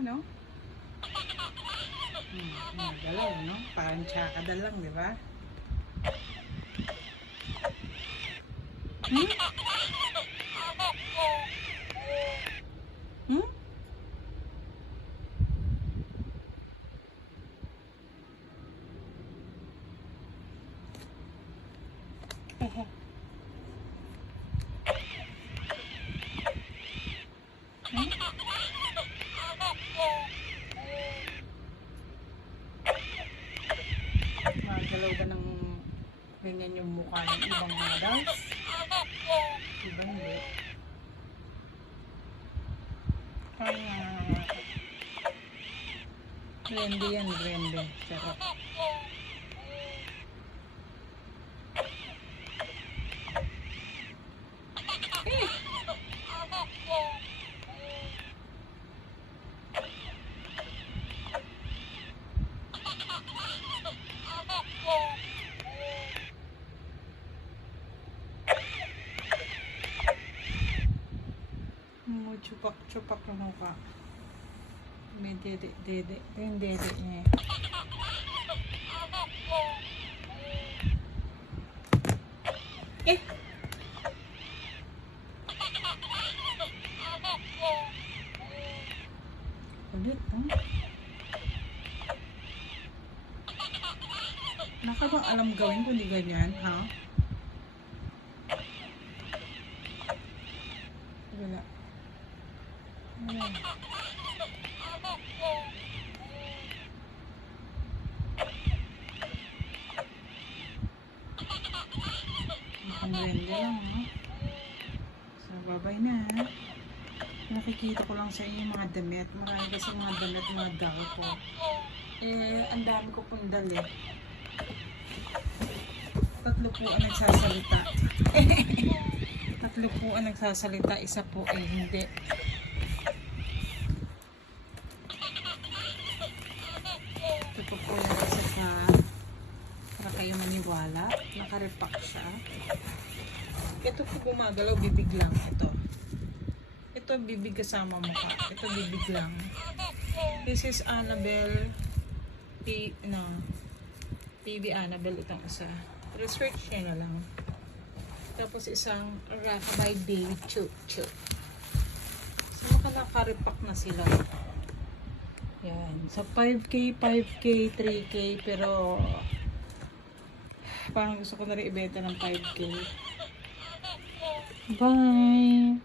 no? Magalaw, no? Parang tsakada lang, di ba? Hmm? Hmm? Hehe. Magalaw ba ng ganyan yung mukha ng ibang mga dolls? Diba hindi? Brandy yan, brandy. Sarap. Chupak-chupak yung mukha. May dede. Ito yung dede niya. Eh! Ulit, ha? Naka bang alam gawin kung di ganyan, ha? Wala. Ayan. Mukhang blender lang, ha? So, babay na, ha? Nakikita ko lang sa inyo yung mga damit. Marami kasi mga damit, mga doll ko. Ang dami ko pong dali. Tatlo po ang nagsasalita. Tatlo po ang nagsasalita. Isa po hindi. Ito po po yung isa sa para kayo maniwala. Nakarepack siya. Ito po gumagalaw, bibig lang. Ito bibig kasama mukha. Ito bibig lang. This is Annabelle PB Annabelle itong isa. Research niya na lang. Tapos isang by David Chut. So naka-repack na sila. Yan. So 5K, 3K, pero parang gusto ko na rin ibenta ng 5K. Bye!